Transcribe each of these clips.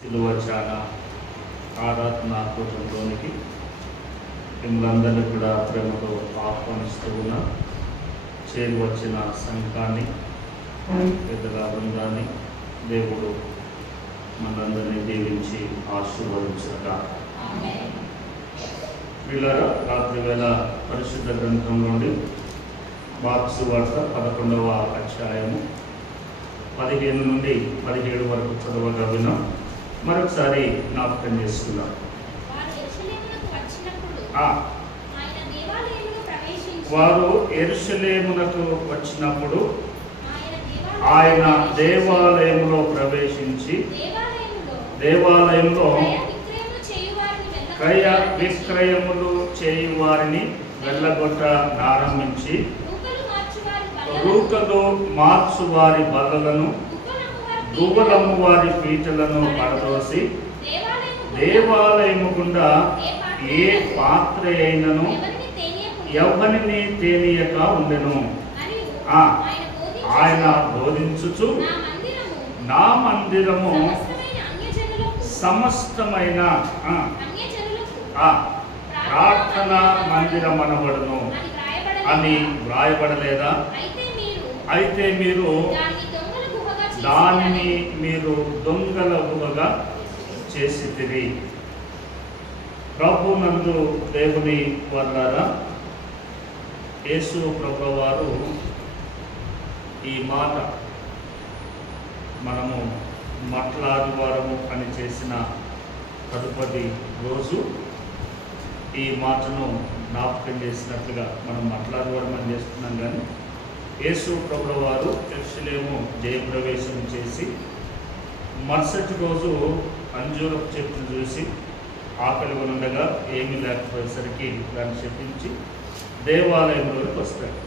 సిలువచాన ఆరాధన కూటంలోనికి మిమ్మల్ని కూడా ప్రేమతో ఆహ్వానిస్తూ ఉన్న చేరి వచ్చిన సంఘాన్ని పెద్దల బృందాన్ని దేవుడు మనందరినీ దీవించి ఆశీర్వదించగా. పిల్లల రాత్రి వేళ పరిశుద్ధ గ్రంథం నుండి మార్క్సు వార్త 11వ అధ్యాయము 15 నుండి 17 వరకు చదవగా విన్నాం. మరొకసారి జ్ఞాపకం చేసుకున్నాం. వారు యెరూషలేమునకు వచ్చినప్పుడు ఆయన దేవాలయంలో ప్రవేశించి దేవాలయంలో క్రయ విక్రయములు చేయు వారిని వెళ్ళగొట్ట ప్రారంభించి రూకలు మార్చు వారి బల్లలను గువ్వలమ్ము వారి పీటలను పడదోసి దేవాలయము గుండా ఏ పాత్ర అయినను ఎవరిని తేనియక ఉండెను. ఆయన బోధించుచు నా మందిరము సమస్తమైన ప్రార్థన మందిరం అనబడును అని వ్రాయబడలేదా? అయితే మీరు దానిని దొంగల గుహగా చేసితిరి. ప్రభునందు దేవుని వర్లారా, యేసు ప్రభువారు ఈ మాట మనము మట్లాదివారము అని చేసిన తదుపరి రోజు ఈ మాటను జ్ఞాపకం చేసినట్లుగా మనం మట్లాదివారం అని చేస్తున్నాం. కానీ యేసు ప్రభువారు యెరూషలేము జయప్రవేశం చేసి మరుసటి రోజు అంజూరపు చెట్టును చూసి ఆకలి ఉండగా ఏమీ లేకపోయేసరికి దాన్ని చెప్పించి దేవాలయంలోకి వస్తాడు.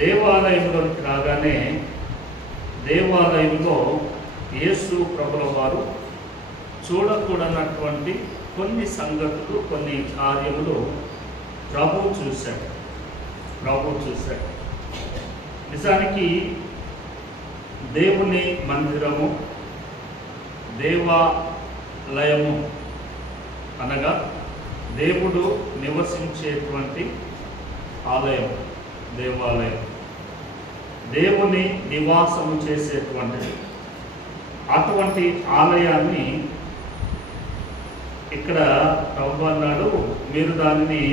దేవాలయంలోకి రాగానే దేవాలయంలో యేసు ప్రభుల వారు చూడకూడనటువంటి కొన్ని సంగతులు, కొన్ని కార్యములు ప్రభువు చూశాడు. నిజానికి దేవుని మందిరము, దేవాలయము అనగా దేవుడు నివసించేటువంటి ఆలయం, దేవాలయం, దేవుని నివాసము చేసేటువంటిది. అటువంటి ఆలయాన్ని ఇక్కడ ప్రభు అన్నాడు, మీరు దానిని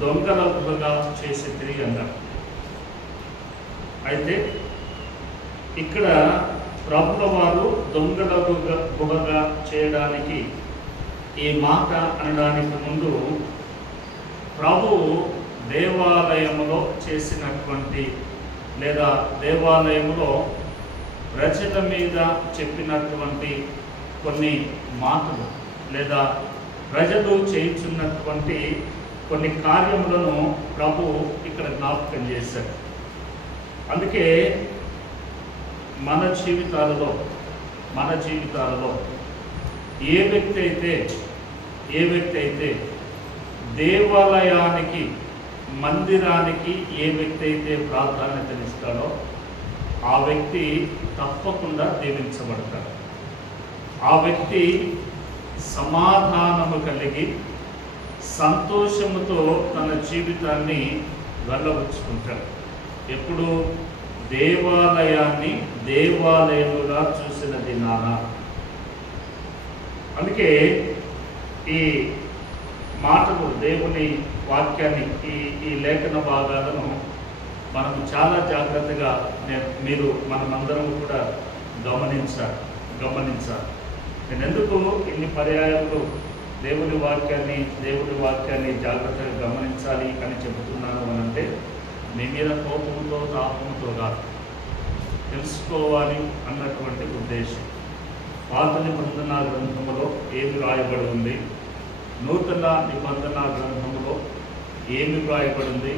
దొంగల గుహగా చేసేది అన్నాడు. అయితే ఇక్కడ ప్రభుల వారు దొంగల గుహగా చేయడానికి ఈ మాట అనడానికి ముందు ప్రభు దేవాలయంలో చేసినటువంటి లేదా దేవాలయంలో ప్రజల మీద చెప్పినటువంటి కొన్ని మాటలు లేదా ప్రజలు చేయుచున్నటువంటి కొన్ని కార్యములను ప్రభు ఇక్కడ జ్ఞాపకం చేశారు. అందుకే మన జీవితాలలో ఏ వ్యక్తి అయితే దేవాలయానికి, మందిరానికి ఏ వ్యక్తి అయితే ప్రాధాన్యతనిస్తాడో ఆ వ్యక్తి తప్పకుండా దీవించబడతాడు. ఆ వ్యక్తి సమాధానము కలిగి సంతోషముతో తన జీవితాన్ని వెళ్ళబుచ్చుకుంటాడు. ఎప్పుడు దేవాలయాన్ని దేవాలయముగా చూసిన దినాన. అందుకే ఈ మాటలు, దేవుని వాక్యాన్ని, ఈ లేఖన భాగాలను మనం చాలా జాగ్రత్తగా మనమందరం కూడా గమనించాలి. నేను ఎందుకు ఇన్ని పర్యాయాలు దేవుని వాక్యాన్ని జాగ్రత్తగా గమనించాలి అని చెబుతున్నాను అనంటే, మీ మీద కోపంతో తాపంతో కాదు, తెలుసుకోవాలి అన్నటువంటి ఉద్దేశం. పాత నిబంధన గ్రంథములో ఏమి రాయబడి ఉంది, నూతన నిబంధన గ్రంథములో ఏమి రాయబడింది,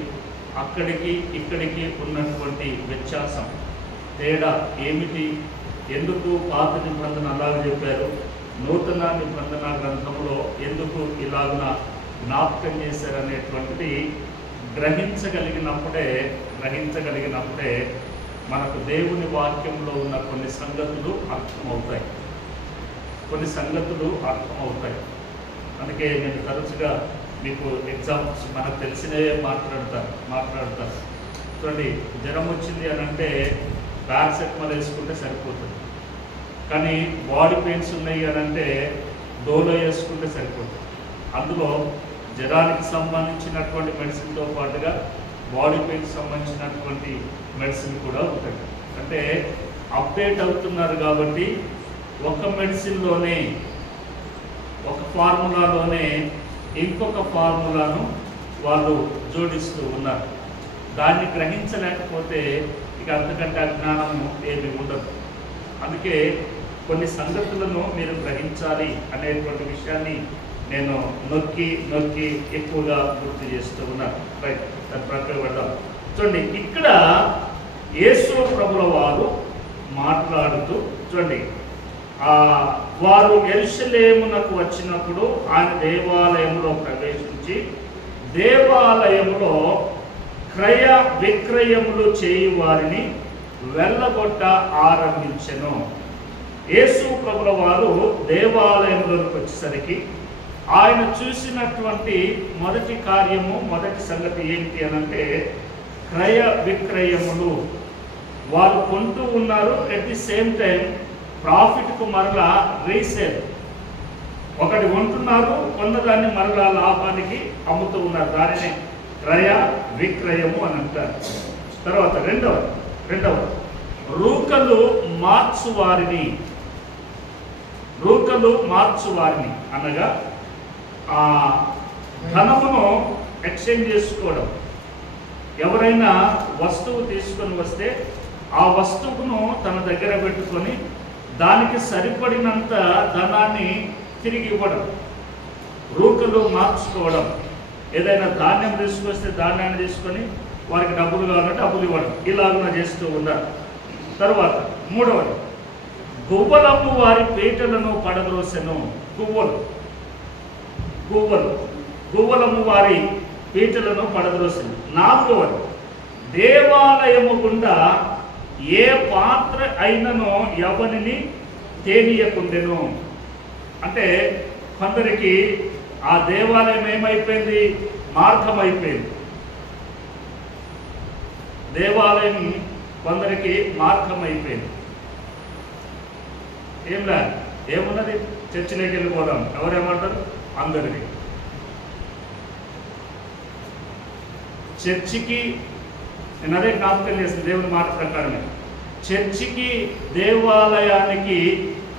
అక్కడికి ఇక్కడికి ఉన్నటువంటి వ్యత్యాసం, తేడా ఏమిటి, ఎందుకు పాత నిబంధన అలాగే చెప్పారు, నూతన నిబంధన గ్రంథములో ఎందుకు ఇలాగున జ్ఞాపకం చేశారనేటువంటిది గ్రహించగలిగినప్పుడే మనకు దేవుని వాక్యంలో ఉన్న కొన్ని సంగతులు అర్థమవుతాయి. కొన్ని సంగతులు అర్థమవుతాయి. అందుకే నేను తరచుగా మీకు ఎగ్జాంపుల్స్ మనకు తెలిసినవే మాట్లాడతారు. చూడండి, జ్వరం వచ్చింది అని అంటే పారాసెటమాల్ వేసుకుంటే సరిపోతుంది. కానీ బాడీ పెయిన్స్ ఉన్నాయి అని అంటే డోలో వేసుకుంటే సరిపోతుంది. అందులో జ్వరానికి సంబంధించినటువంటి మెడిసిన్తో పాటుగా బాడీ పెయిన్కి సంబంధించినటువంటి మెడిసిన్ కూడా ఉంటుంది. అంటే అప్డేట్ అవుతున్నారు కాబట్టి ఒక మెడిసిన్లోనే, ఒక ఫార్ములాలోనే ఇంకొక ఫార్ములాను వాళ్ళు జోడిస్తూ ఉన్నారు. దాన్ని గ్రహించలేకపోతే ఇక అంతకంటే అజ్ఞానము ఏమి ఉండదు. అందుకే కొన్ని సంగతులను మీరు గ్రహించాలి అనేటువంటి విషయాన్ని నేను నొక్కి ఎక్కువగా గుర్తు చేస్తూ ఉన్నాను. రైట్, దాని ప్రకారం వెళ్దాం. చూడండి, ఇక్కడ యేసు ప్రభుల వారు మాట్లాడుతూ చూడండి, వారు యెరూషలేమునకు వచ్చినప్పుడు ఆయన దేవాలయంలో ప్రవేశించి దేవాలయంలో క్రయ విక్రయములు చేయు వారిని వెళ్ళగొట్ట ఆరంభించెను. యేసు ప్రభుల వారు దేవాలయంలోకి వచ్చేసరికి ఆయన చూసినటువంటి మొదటి కార్యము, మొదటి సంగతి ఏంటి అనంటే క్రయ విక్రయములు. వారు కొంటూ ఉన్నారు, ఎట్ ది సేమ్ టైం ప్రాఫిట్కు మరలా రీసేల్. ఒకటి కొంటున్నారు, కొన్నదాన్ని మరలా లాభానికి అమ్ముతూ ఉన్నారు. దానినే క్రయ విక్రయము అని అంటారు. తర్వాత రెండవ రూకలు మార్చువారిని అనగా ధనమును ఎక్స్చేంజ్ చేసుకోవడం. ఎవరైనా వస్తువు తీసుకొని వస్తే ఆ వస్తువును తన దగ్గర పెట్టుకొని దానికి సరిపడినంత ధనాన్ని తిరిగి ఇవ్వడం, రూకలు మార్చుకోవడం. ఏదైనా ధాన్యం తీసుకొస్తే ధాన్యాన్ని తీసుకొని వారికి డబ్బులు కావాలంటే డబ్బులు ఇవ్వడం, ఇలాగ చేస్తూ ఉన్నారు. తర్వాత మూడవది, గువ్వలము వారి పీటలను పడద్రోసెను. గువ్వలము వారి పీటలను పడద్రోసెను. నాలుగవది, దేవాలయము గుండా ఏ పాత్ర అయిననో ఎవరిని తేనీయకుండెను. అంటే కొందరికి ఆ దేవాలయం ఏమైపోయింది? మార్గం అయిపోయింది. దేవాలయం కొందరికి మార్గం అయిపోయింది. ఏమున్నది? చర్చిలోకి వెళ్ళిపోదాం. ఎవరేమంటారు? అందరిది. చర్చికి నేను అదే జ్ఞాపకం చేసిన దేవుని మాట ప్రకారమే, చర్చికి దేవాలయానికి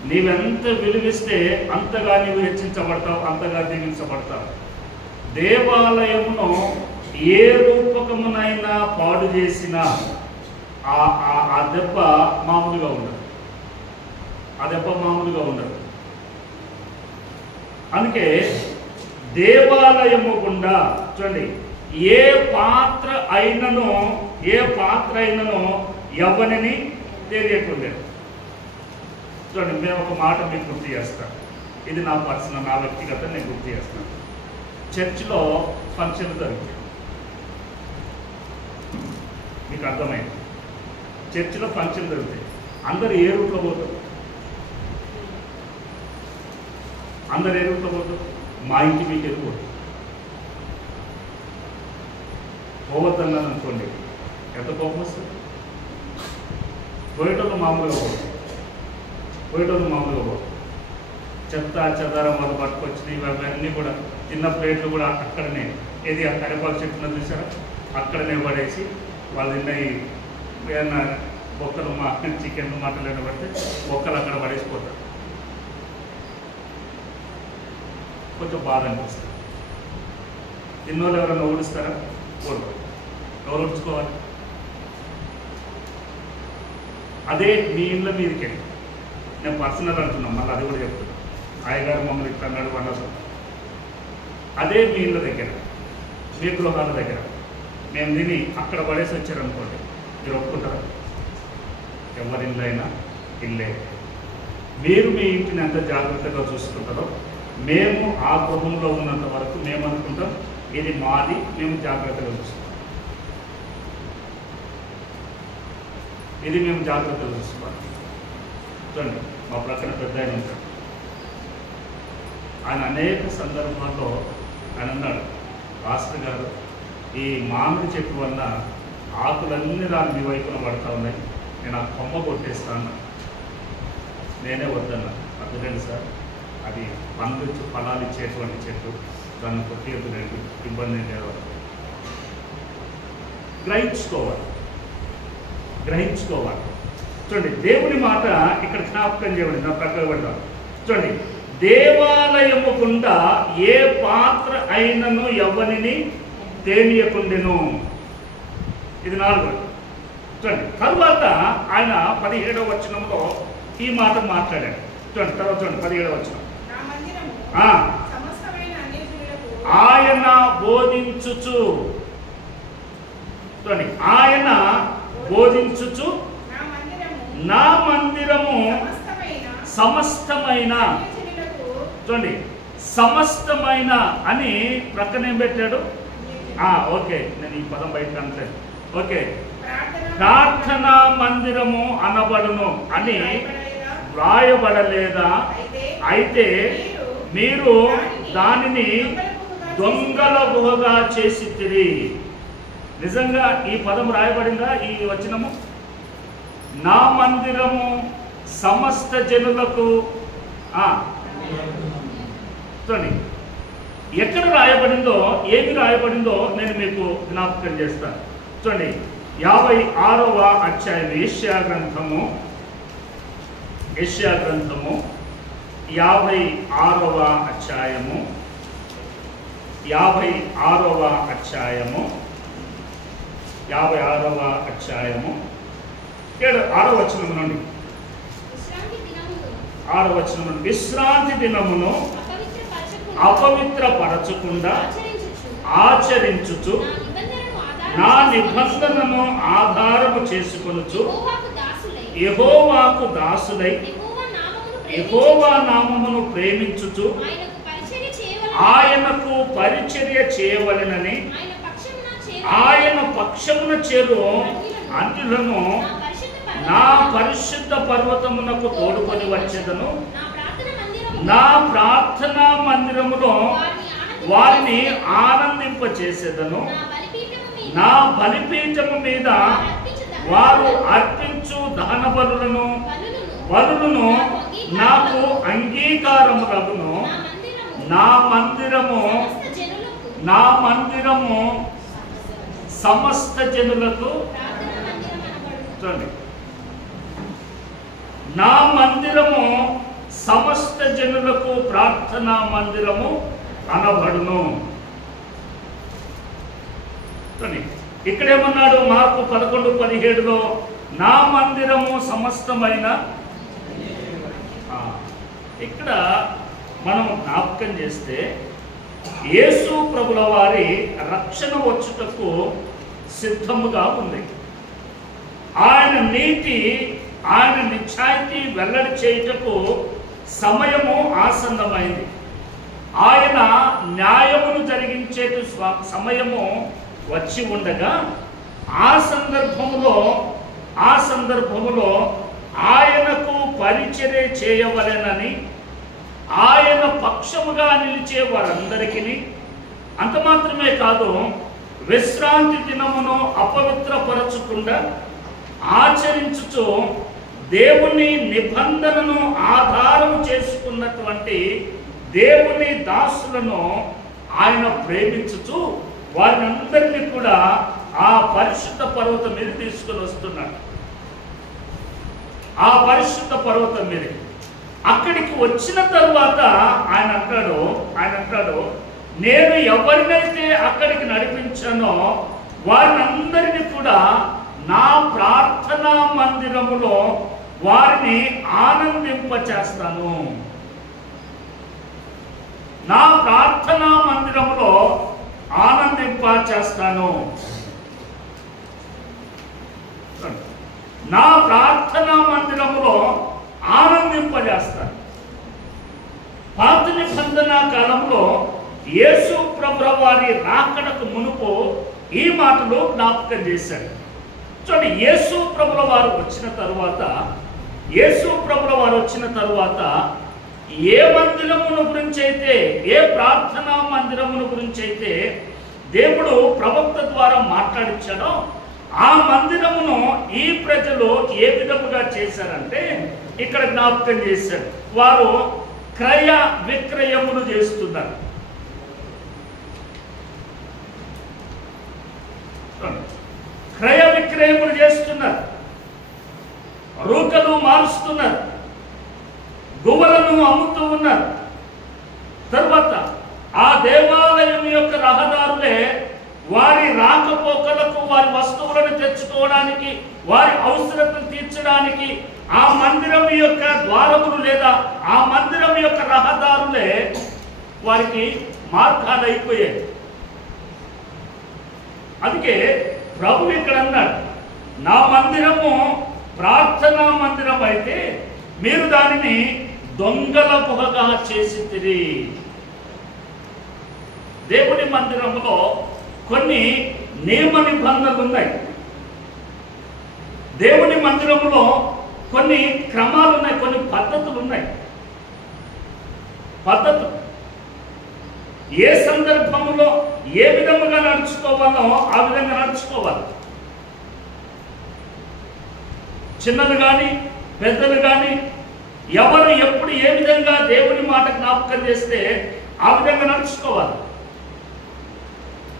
నీవెంత విలువిస్తే అంతగా నీవు హెచ్చించబడతావు, అంతగా దీవించబడతావు. దేవాలయమును ఏ రూపకమునైనా పాడు చేసినా ఆ దెబ్బ మామూలుగా ఉండదు. అందుకే దేవాలయము గుండా చూడండి, ఏ పాత్ర అయిననో ఎవరిని తెలియకుండేది. చూడండి, మేము ఒక మాట మీకు గుర్తు చేస్తాను. ఇది నా పర్సనల్, నా వ్యక్తిగత నేను గుర్తు చేస్తాను. చర్చిలో ఫంక్షన్లు జరుగుతాయి. మీకు అర్థమైంది? చర్చిలో ఫంక్షన్ జరుగుతాయి. అందరు ఏ రూట్లో పోతారు? మా ఇంటి మీకు ఎదురు పోవద్దన్నాను అనుకోండి, ఎంత కోపం వస్తుంది? పోయేటోళ్ళు మామూలుగా పోదు. చెత్త చెదారం వాళ్ళు పట్టుకొచ్చినవి ఇవన్నీ కూడా, చిన్న ప్లేట్లు కూడా అక్కడనే, ఏది ఆ కరివేపాకు చెట్టున చూసారా, అక్కడనే పడేసి వాళ్ళు తిన్నవి ఏమన్నా బొక్కలు, చికెన్ మటన్ పడితే బొక్కలు అక్కడ పడేసిపోతారు. కొంచెం బాధ అనిపిస్తుంది. తిన్నోళ్ళు ఎవరైనా ఊడిస్తారా? ఎవరు ఊడ్చుకోవాలి? అదే మీ ఇంట్లో మీదకి వెళ్ళి, నేను పర్సనల్ అంటున్నాను, మళ్ళీ అది కూడా చెప్తున్నాను. అయ్యగారు మమ్మల్ని ఇట్లా అన్నాడు అన్నారు. అదే మీ ఇళ్ళ దగ్గర, మీ గృహాల దగ్గర మేము తిని అక్కడ పడేసి వచ్చారనుకోండి, మీరు ఒప్పుకుంటారా? ఎవరి ఇల్లు అయినా ఇల్లే. మీరు మీ ఇంటిని ఎంత జాగ్రత్తగా చూసుకుంటారో మేము ఆ గృహంలో ఉన్నంత వరకు మేము అనుకుంటాం ఇది మాది, మేము జాగ్రత్తగా చూసుకుంటాం. ఇది మేము జాగ్రత్తగా చూసుకోవాలి. చూడండి, మా ప్రక్కన పెద్ద ఆయన ఉంటాడు. ఆయన అనేక సందర్భాల్లో ఆయన అన్నాడు, పాస్టర్ గారు ఈ మామిడి చెట్టు వల్ల ఆకులన్నీ దాని మీ వైపున పడతా ఉన్నాయి, నేను ఆ కొమ్మ కొట్టేస్తాను. నేనే వద్దన్నా, అర్థండి సార్, అది ఫలాలు ఇచ్చేటువంటి చెట్టు, దాన్ని కొట్టేయద్దులేండి, ఇబ్బంది లేదు. గ్రహించుకోవాలి. చూడండి, దేవుని మాట ఇక్కడ జ్ఞాపకం చేయబడింది. నా ప్రక్కన పెడతాం. చూడండి, దేవాలయము గుండా ఏ పాత్ర అయినను ఎవరిని తేనియకుండెను. ఇది 4. చూడండి, తరువాత ఆయన 17వ వచనంలో ఈ మాట మాట్లాడాడు. చూడండి, తర్వాత చూడండి 17వ వచనం. ఆయన బోధించుచు, చూడండి, ఆయన బోధించుచు నా మందిరము సమస్తమైన, చూడండి, సమస్తమైన అని ప్రక్కనే పెట్టాడు. ఓకే, నేను ఈ పదం బయట అంటాను. ఓకే, ప్రార్థనా మందిరము అనబడును అని వ్రాయబడలేదా? అయితే మీరు దానిని దొంగల గుహగా చేసితిరి. నిజంగా ఈ పదం రాయబడిందా? ఈ వచనము, నా మందిరము సమస్త జనులకు, చూడండి, ఎక్కడ రాయబడిందో, ఏమి రాయబడిందో నేను మీకు జ్ఞాపకం చేస్తాను. చూడండి, 56వ అధ్యాయం యెషయా గ్రంథము 56వ అధ్యాయము 56వ అధ్యాయము 6వ వచనం నుండి 6వ వచనం నుండి, విశ్రాంతి దినమును అపవిత్రపరచకుండా ఆచరించుచు నా నిబంధనను ఆధారము చేసుకొనుచు యెహోవాకు దాసులై యెహోవా నామమును ప్రేమించుచు ఆయనకు పరిచర్య చేయవలెనని ఆయన పక్షమున చేరు అన్యులను నా పరిశుద్ధ పర్వతమునకు తోడుకొని వచ్చేదను. నా ప్రార్థనా మందిరములో వారిని ఆనందింపచేసేదను. నా బలిపీఠము మీద వారు అర్పించు దహన బలులను నాకు అంగీకారములగును. నా మందిరము సమస్త జనులకు, చూడండి, నా మందిరము సమస్త జనులకు ప్రార్థనా మందిరము అనబడును. ఇక్కడేమన్నాడు? మార్కు 11:17లో నా మందిరము సమస్తమైన. ఇక్కడ మనం జ్ఞాపకం చేస్తే యేసు ప్రభుల వారి రక్షణ వచ్చుటకు సిద్ధముగా ఉంది. ఆయన నీతి, ఆయన నిశ్చాయితీ వెల్లడి చేయుటకు సమయము ఆసన్నమైంది. ఆయన న్యాయమును జరిగించే సమయము వచ్చి ఉండగా ఆ సందర్భములో ఆయనకు పరిచర్య చేయవలెనని ఆయన పక్షముగా నిలిచే వారందరికీ, అంత మాత్రమే కాదు, విశ్రాంతి దినమును అపవిత్రపరచకుండా ఆచరించుచు దేవుని నిబంధనను ఆధారము చేసుకున్నటువంటి దేవుని దాసులను ఆయన ప్రేమించుచు వారిని అందరినీ కూడా ఆ పరిశుద్ధ పర్వతం మీద తీసుకుని వస్తున్నాడు. ఆ పరిశుద్ధ పర్వతం మీద అక్కడికి వచ్చిన తరువాత ఆయన అంటాడు, నేను ఎవరినైతే అక్కడికి నడిపించానో వారిని అందరినీ కూడా నా ప్రార్థనా మందిరములో వారిని ఆనందింపచేస్తాను. నా ప్రార్థనా మందిరములో ఆనందింపచేస్తాను. నా ప్రార్థనా మందిరములో ఆనందింపజేస్తాను. పాత నిబంధన కాలంలో యేసు ప్రభుల వారి రాకడకు మునుపు ఈ మాటలు జ్ఞాపకం చేశాడు. చూడండి, యేసు ప్రభుల వారు వచ్చిన తరువాత ఏ మందిరమును గురించి అయితే, ఏ ప్రార్థనా మందిరమును గురించి అయితే దేవుడు ప్రవక్త ద్వారా మాట్లాడించాడో ఆ మందిరమును ఈ ప్రజలు ఏ విధముగా చేశారంటే ఇక్కడ జ్ఞాపకం చేశారు. వారు క్రయ విక్రయములు చేస్తున్నారు. క్రయ విక్రయములు చేస్తున్నారు, రూకలు మారుస్తున్నారు, గువ్వలను అమ్ముతూ ఉన్నారు. తర్వాత ఆ దేవాలయం యొక్క రహదారులే వారి రాకపోకలకు, వారి వస్తువులను తెచ్చుకోవడానికి, వారి అవసరతను తీర్చడానికి ఆ మందిరం యొక్క ద్వారములు లేదా ఆ మందిరం యొక్క రహదారులే వారికి మార్గాలు అయిపోయాయి. అందుకే ప్రభు ఇక్కడ అన్నాడు, నా మందిరము ప్రార్థనా మందిరం అయితే మీరు దానిని దొంగల గుహగా చేసితిరి. దేవుని మందిరంలో కొన్ని నియమ నిబంధనలు ఉన్నాయి. దేవుని మందిరంలో కొన్ని క్రమాలు ఉన్నాయి, కొన్ని పద్ధతులు ఉన్నాయి. పద్ధతులు ఏ సందర్భంలో ఏ విధముగా నడుచుకోవాలో ఆ విధంగా నడుచుకోవాలి. చిన్నలు కానీ పెద్దలు కానీ ఎవరు ఎప్పుడు ఏ విధంగా దేవుని మాట జ్ఞాపకం చేస్తే ఆ విధంగా నడుచుకోవాలి.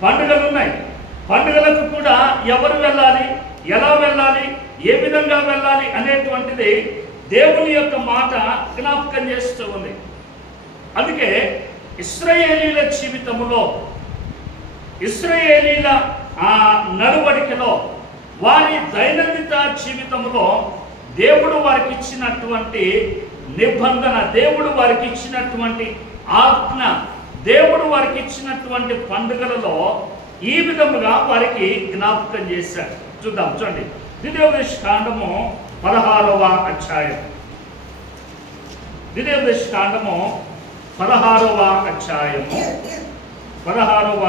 పండుగలు ఉన్నాయి, పండుగలకు కూడా ఎవరు వెళ్ళాలి, ఎలా వెళ్ళాలి, ఏ విధంగా వెళ్ళాలి అనేటువంటిది దేవుని యొక్క మాట జ్ఞాపకం చేస్తూ ఉంది. అందుకే ఇశ్రాయేలీల జీవితంలో, ఇశ్రాయేలీల నడువడికలో, వారి దైనందిన జీవితంలో దేవుడు వారికి ఇచ్చినటువంటి నిబంధన, దేవుడు వారికి ఇచ్చినటువంటి ఆజ్ఞ, దేవుడు వారికి ఇచ్చినటువంటి పండుగలలో ఈ విధముగా వారికి జ్ఞాపకం చేశాడు. చూద్దాం, చూడండి. ద్వితీయోపదేశకాండము 16వ అధ్యాయం. ద్వితీయోపదేశకాండము 16వ అధ్యాయము 16వ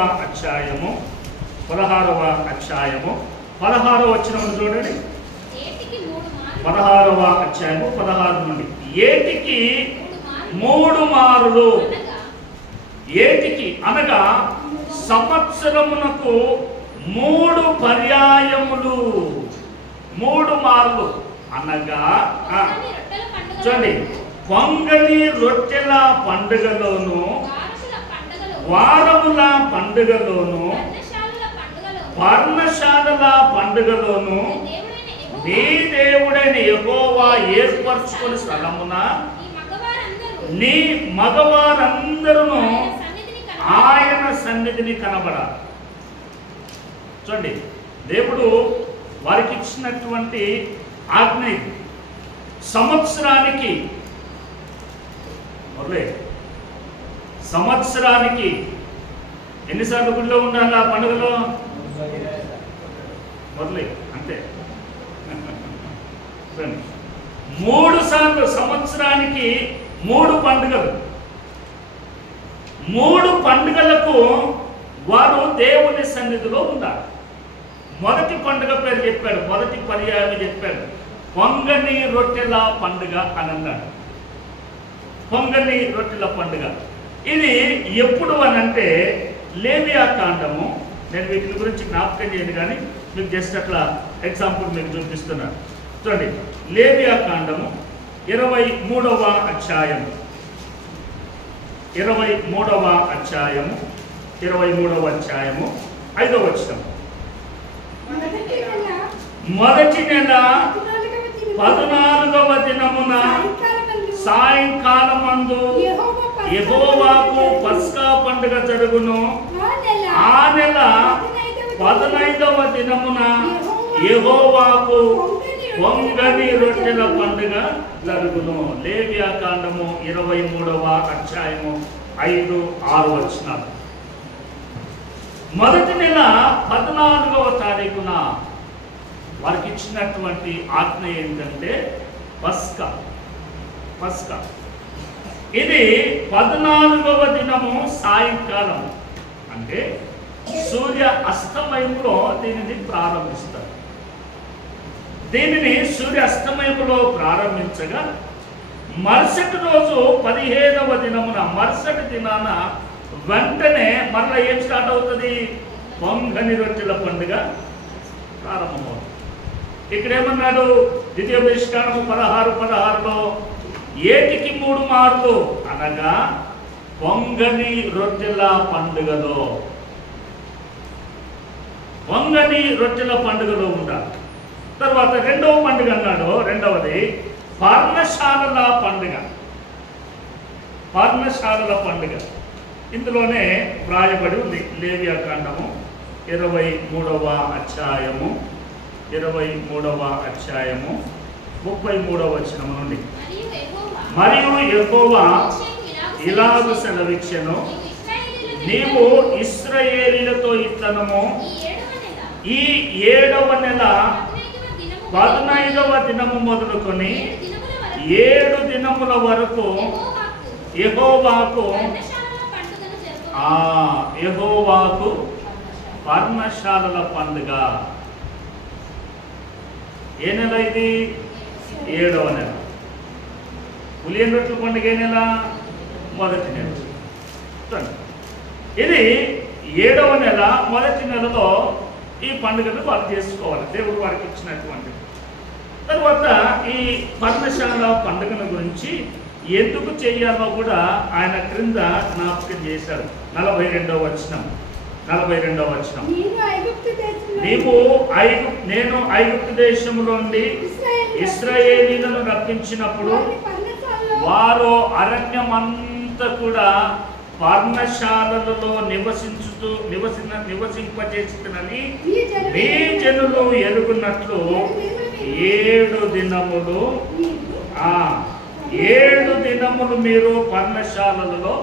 వచనం చూడండి. 16వ అధ్యాయము 16 నుండి. ఏటికి 3 మారులు, ఏటికి అనగా సంవత్సరమునకు 3 పర్యాయములు, 3 మార్లు అనగా చూడండి, పొంగని రొట్టెల పండుగలోను, వారముల పండుగలోను, పర్ణశాలల పండుగలోను నీ దేవుడైన యెహోవా ఏర్పరచుకుని స్థలమున నీ మగవారందరూ ఆయన సన్నిధిని కనబడాలి. చూడండి, దేవుడు వారికి ఇచ్చినటువంటి ఆజ్ఞ సంవత్సరానికి ఎన్నిసార్లు గుళ్ళో ఉండాలి ఆ పండుగలో? మొదలే అంతే. 3 సార్లు సంవత్సరానికి 3 పండుగలు. 3 పండుగలకు వారు దేవుని సన్నిధిలో ఉండాలి. మొదటి పండుగ పేరు చెప్పాడు, మొదటి పర్యాయం చెప్పాడు, పొంగని రొట్టెల పండుగ అని అన్నాడు. పొంగని రొట్టెల పండుగ ఇది ఎప్పుడు అని అంటే లేవియా కాండము. నేను వీటి గురించి జ్ఞాపకం చేయను కానీ మీకు జస్ట్ అట్లా ఎగ్జాంపుల్ మీకు చూపిస్తున్నాను. చూడండి, లేవియా కాండము 23వ అధ్యాయం 23వ అధ్యాయము 5వ వచనం. మొదటి నెల 14వ దినమున సాయంకాలమందు యెహోవాకు పస్కా పండుగ జరుగును. ఆ నెల 15వ దినమున యెహోవాకు పొంగని రొట్టెల పండుగ జరుగును. లేవియా కాండము 23వ అధ్యాయము 5-6 వచనాలు. మొదటి నెల 14వ తారీఖున వారికి ఇచ్చినటువంటి ఆజ్ఞ ఏంటంటే పస్కా. ఇది 14వ దినము సాయంకాలం, అంటే సూర్య అస్తమయంలో దీనిని ప్రారంభిస్తారు. దీనిని సూర్య అస్తమయంలో ప్రారంభించగా మరుసటి రోజు 15వ దినమున మరుసటి దినాన వెంటనే మరలా ఏం స్టార్ట్ అవుతుంది? పొంగని రొట్టెల పండుగ ప్రారంభమవుతుంది. ఇక్కడ ఏమన్నాడు? ద్వితీయోపదేశకాండము 16:16లో ఏటికి 3 మార్లు అనగా పొంగని రొట్టెల పండుగలో, పొంగని రొట్టెల పండుగలో ఉండాలి. తర్వాత రెండవ పండుగ అన్నాడు. రెండవది పర్ణశాలల పండుగ. పర్ణశాలల పండుగ ఇందులోనే వ్రాయబడి ఉంది. లేవియాకాండము 23వ అధ్యాయము 33వ వచనం నుండి, మరియు యెహోవా ఇలాగు సెలవిచ్చెను, నీవు ఇశ్రాయేలీయులతో ఇట్లనము, ఈ 7వ నెల 15వ దినము మొదలుకొని 7 దినముల వరకు యెహోవాకు పర్ణశాలల పండుగ. ఏ నెల ఇది? 7వ నెల. పులియన్ రొట్టెల పండుగ ఏ నెల? మొదటి నెల. ఇది 7వ నెల మొదటి నెలలో ఈ పండుగను వారు చేసుకోవాలి, దేవుడు వారికి ఇచ్చినటువంటిది. తర్వాత ఈ పర్ణశాల పండుగల గురించి ఎందుకు చేయాలో కూడా ఆయన క్రింద జ్ఞాపకం చేశాడు. 42వ వచనం. నేను ఐగుప్తు దేశంలో నుండి ఇశ్రాయేలీయులను రప్పించినప్పుడు వారు అరణ్యమంతా కూడా పర్ణశాలలలో నివసింపజేస్తున్నని మీ జనులు ఎరుగున్నట్లు 7 దినములు మీరు పర్ణశాలలలో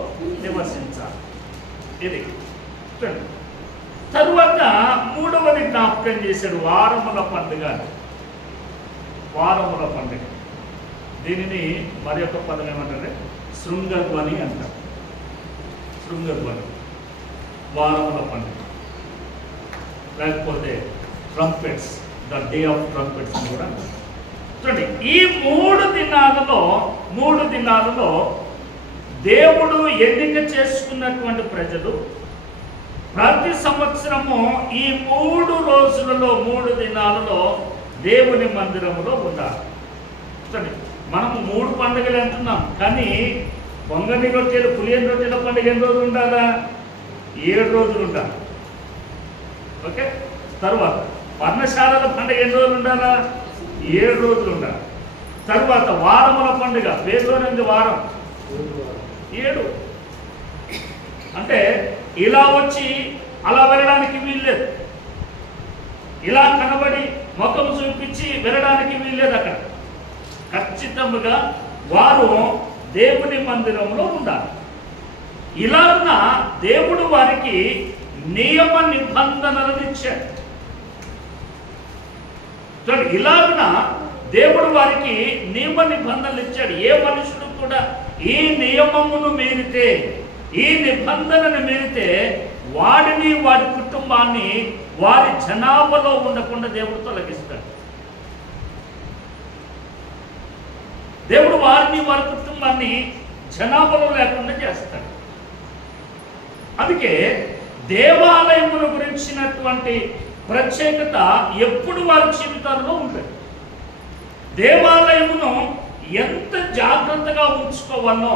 నివసించాలి. ఇది తరువాత 3వది జ్ఞాపకం చేశాడు, వారముల పండుగ. వారముల పండుగ, దీనిని మరి ఒక పదం ఏమంటారు? శృంగధ్వని అంటారు. శృంగధ్వని, వారముల పండుగ, లేకపోతే trumpets, the day of trumpets అని కూడా అంటారు. చూడండి, ఈ 3 దినాలలో దేవుడు ఎన్నిక చేసుకున్నటువంటి ప్రజలు ప్రతి సంవత్సరము ఈ 3 రోజులలో 3 దినాలలో దేవుని మందిరములో ఉండాలి. చూడండి, మనము 3 పండుగలు అంటున్నాం, కానీ పొంగని రొట్టెలు, పులియన్ రొట్టెల పండుగ ఎన్ని రోజులు ఉండాలా? 7 రోజులు ఉండాలి. ఓకే. తర్వాత పర్ణశాలల పండుగ ఎన్ని రోజులు ఉండాలా? 7 రోజులు ఉండాలి. తర్వాత వారముల పండుగ, పేరులోనే వారం 7. అంటే ఇలా వచ్చి అలా వెళ్ళడానికి వీల్లేదు, ఇలా కనబడి ముఖం చూపించి వెళ్ళడానికి వీల్లేదు. అక్కడ ఖచ్చితంగా వారు దేవుని మందిరంలో ఉండాలి. ఇలాగున దేవుడు వారికి నియమ నిబంధనలను ఇచ్చాడు. ఇలాగున దేవుడు వారికి నియమ నిబంధనలు ఇచ్చాడు. ఏ మనుషుడు కూడా ఈ నియమమును మీరితే, ఈ నిబంధనను మీరితే వాడిని, వాడి కుటుంబాన్ని వారి జనాభాలో ఉండకుండా దేవుడు తొలగిస్తాడు. దేవుడు వారిని, వారి కుటుంబాన్ని జనాభాలో లేకుండా చేస్తాడు. అందుకే దేవాలయముల గురించినటువంటి ప్రత్యేకత ఎప్పుడు వారి జీవితాల్లో ఉంటుంది. దేవాలయమును ఎంత జాగ్రత్తగా ఉంచుకోవాలో,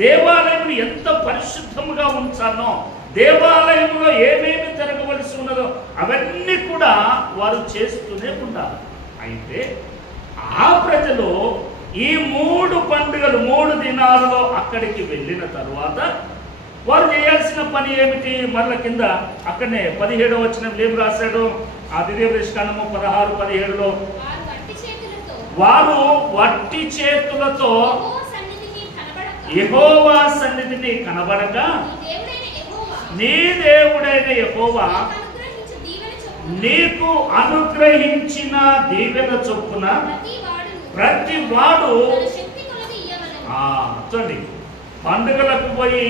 దేవాలయమును ఎంత పరిశుద్ధముగా ఉంచాలో, దేవాలయంలో ఏమేమి జరగవలసి ఉన్నదో అవన్నీ కూడా వారు చేస్తూనే ఉండాలి. అయితే ఆ ప్రజలు ఈ 3 పండుగలు 3 దినాలలో అక్కడికి వెళ్ళిన తరువాత వారు చేయాల్సిన పని ఏమిటి? మరల కింద అక్కడనే 17వ వచనం ఏం రాశాడు? ఆ ద్వితీయోపదేశకాండము 16:17లో వారు వట్టి చేతులతో యెహోవా సన్నిధిని కనబడక, నీ దేవుడైన యెహోవా నీకు అనుగ్రహించిన దీవెన చొప్పున ప్రతి వాడు చూడండి, పండుగలకు పోయి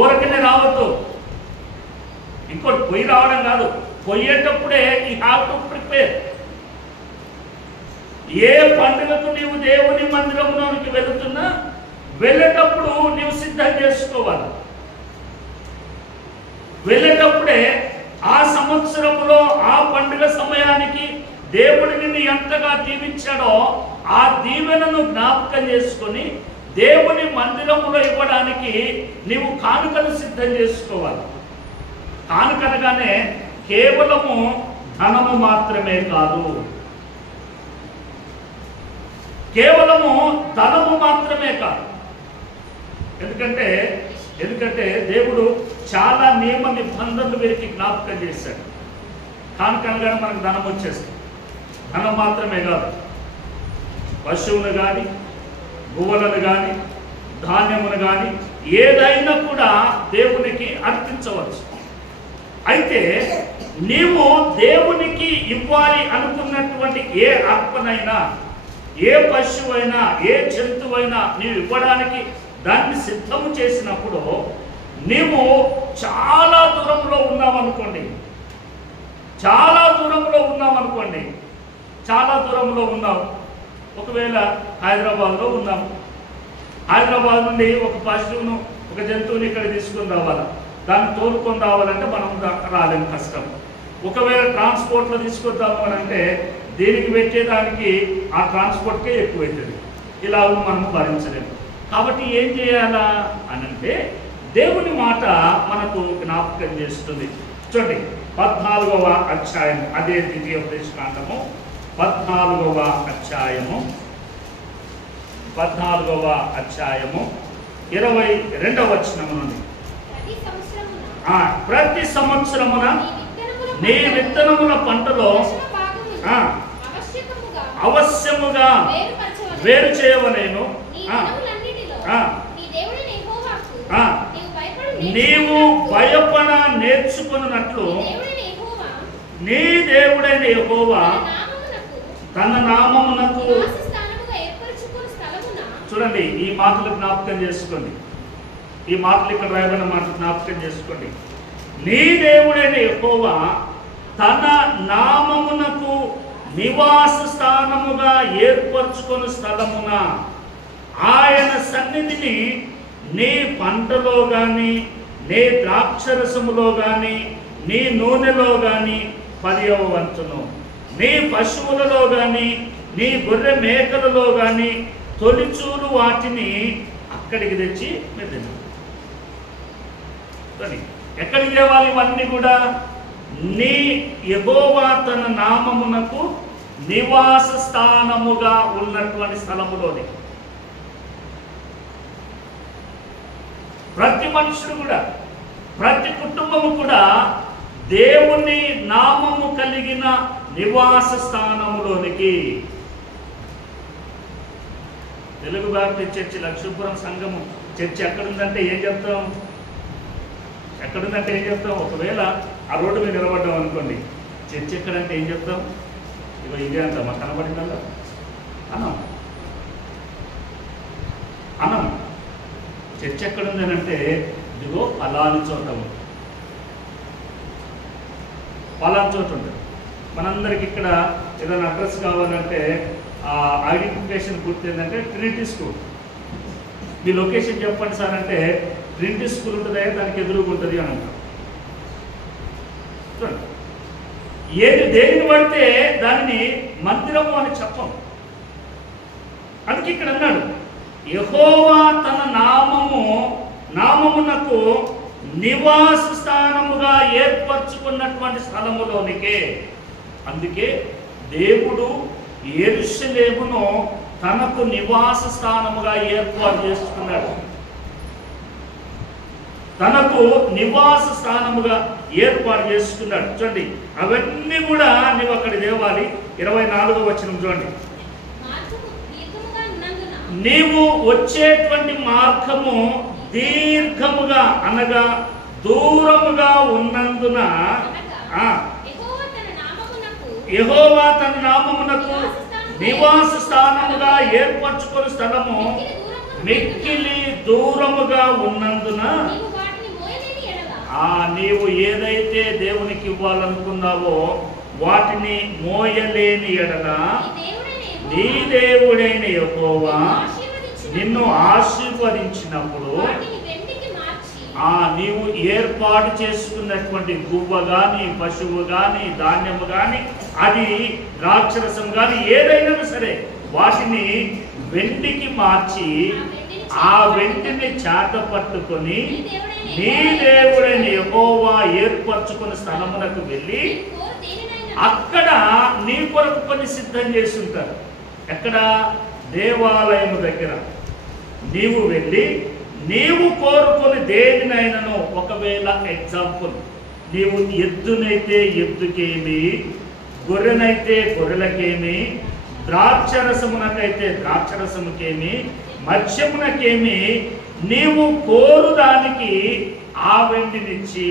ఊరకనే రావద్దు. ఇంకోటి పోయి రావడం కాదు, పోయేటప్పుడే ఈ హ్యావ్ టు ప్రిపేర్. ఏ పండుగకు నీవు దేవుని మందిరంలోనికి వెళుతున్నా వెళ్ళేటప్పుడు నీవు సిద్ధం చేసుకోవాలి. వెళ్ళేటప్పుడే ఆ సంవత్సరంలో ఆ పండుగ సమయానికి దేవుడు నిన్ను ఎంతగా దీవించాడో ఆ దీవెనను జ్ఞాపకం చేసుకొని దేవుని మందిరంలో ఇవ్వడానికి నీవు కానుకలు సిద్ధం చేసుకోవాలి. కానుకనగానే కేవలము ధనము మాత్రమే కాదు, కేవలము ధనము మాత్రమే కాదు. ఎందుకంటే దేవుడు చాలా నియమ నిబంధనలు వీరికి జ్ఞాపకం చేశాడు. కానుకనగానే మనకు ధనం వచ్చేస్తుంది. ధనం మాత్రమే కాదు, పశువులు కానీ, గువ్వలను కానీ, ధాన్యమును కానీ ఏదైనా కూడా దేవునికి అర్పించవచ్చు. అయితే నీవు దేవునికి ఇవ్వాలి అనుకున్నటువంటి ఏ అర్పణైనా, ఏ పశువైనా, ఏ జంతువైనా నీవు ఇవ్వడానికి దాన్ని సిద్ధము చేసినప్పుడు నీవు చాలా దూరంలో ఉన్నామనుకోండి, చాలా దూరంలో ఉన్నావు. ఒకవేళ హైదరాబాద్లో ఉన్నాము, హైదరాబాద్ నుండి ఒక పశువును, ఒక జంతువుని ఇక్కడ తీసుకొని రావాలి, దాన్ని తోలుకొని రావాలంటే మనం రాలేము, కష్టం. ఒకవేళ ట్రాన్స్పోర్ట్లో తీసుకొద్దాము అని అంటే దీనికి పెట్టేదానికి ఆ ట్రాన్స్పోర్ట్కే ఎక్కువ అవుతుంది, ఇలా మనము భరించలేము. కాబట్టి ఏం చేయాలా అని అంటే దేవుని మాట మనకు జ్ఞాపకం చేస్తుంది. చూడండి 14వ అధ్యాయం, అదే ద్వితీయోపదేశకాండము 14వ అధ్యాయము 22వ వచనం నుండి, ప్రతి సంవత్సరమున నీ విత్తనముల పంటలో అవశ్యముగా వేరు చేయవలేను. నీవు భయపడ నేర్చుకున్నట్లు నీ దేవుడైన యెహోవా తన నామమునకు, చూడండి ఈ మాటలు జ్ఞాపకం చేసుకోండి, ఈ మాటలు ఇక్కడ రాయబడిన మాటలు జ్ఞాపకం చేసుకోండి. నీ దేవుడైన యెహోవా తన నామమునకు నివాస స్థానముగా ఏర్పరచుకుని స్థలమున ఆయన సన్నిధిని నీ పంటలో కానీ, నీ ద్రాక్షరసములో కానీ, నీ నూనెలో కానీ 10వ వంతును, నీ పశువులలో కానీ, నీ గొర్రె మేకలలో కానీ తొలిచూలు వాటిని అక్కడికి తెచ్చి మీరు తినాలి. ఎక్కడికి తేవాలి ఇవన్నీ కూడా? నీ యెహోవా తన నామమునకు నివాస స్థానముగా ఉన్నటువంటి స్థలములోని. ప్రతి మనుషుడు కూడా, ప్రతి కుటుంబము కూడా దేవుని నామము కలిగిన నివాస స్థానములోనికి. తెలుగు బాప్టిస్ట్ చర్చి లక్ష్మీపురం సంఘము చర్చి ఎక్కడుందంటే ఏం చెప్తాం? ఒకవేళ ఆ రోడ్డు మీద నిలబడ్డాం అనుకోండి, చర్చి ఎక్కడంటే ఏం చెప్తాం? ఇగో ఇదే అంట మాకు కనబడిందల్లా అనం. చర్చ్ ఎక్కడుందని అంటే ఇదిగో పలాని చోట ఉంటుంది. మనందరికి ఇక్కడ ఏదైనా అడ్రస్ కావాలంటే ఆ ఐడెంటిఫికేషన్ గుర్తు ఏంటంటే ట్రినిటీ స్కూల్. మీ లొకేషన్ చెప్పండి సార్ అంటే ట్రినిటీ స్కూల్ ఉంటుందా, దానికి ఎదురుగా ఉంటుంది అని అంటారు. దేనిని పడితే దానిని మందిరము అని చెప్పం. అందుకే ఇక్కడ అన్నాడు యెహోవా తన నామమునకు నివాస స్థానముగా ఏర్పరచుకున్నటువంటి స్థలములోనికే. అందుకే దేవుడు యెరూషలేమును తనకు నివాస స్థానముగా ఏర్పాటు చేసుకున్నాడు. చూడండి అవన్నీ కూడా నువ్వు అక్కడ తేవాలి. 24వ వచనం చూడండి. నీవు వచ్చేటువంటి మార్గము దీర్ఘముగా అనగా దూరముగా ఉన్నందున యెహోవా తన నామమునకు నివాస స్థానముగా ఏర్పరచుకుని స్థలము మిక్కిలి దూరముగా ఉన్నందున నీవు ఏదైతే దేవునికి ఇవ్వాలనుకున్నావో వాటిని మోయలేని ఎడల నీ దేవుడైన యెహోవా నిన్ను ఆశీర్వదించినప్పుడు నీవు ఏర్పాటు చేసుకున్నటువంటి గువ్వ గాని, పశువు గాని, ధాన్యము గాని, అది ద్రాక్షరసం గాని ఏదైనా సరే వాటిని వెండికి మార్చి ఆ వెండిని చేత పట్టుకొని నీ దేవుడైన యెహోవా ఏర్పరచుకున్న స్థలమునకు వెళ్ళి అక్కడ నీ కొరకు కొన్ని సిద్ధం చేసి ఉంటారు. ఎక్కడ? దేవాలయము దగ్గర నీవు వెళ్ళి నీవు కోరుకొని దేనినైనాను, ఒకవేళ ఎగ్జాంపుల్ నీవు ఎద్దునైతే ఎద్దుకేమి, గొర్రెనైతే గొర్రెలకేమి, ద్రాక్షరసమునకైతే ద్రాక్షరసముకేమి, మత్స్యమునకేమి, నీవు కోరుదానికి ఆ వెండినిచ్చి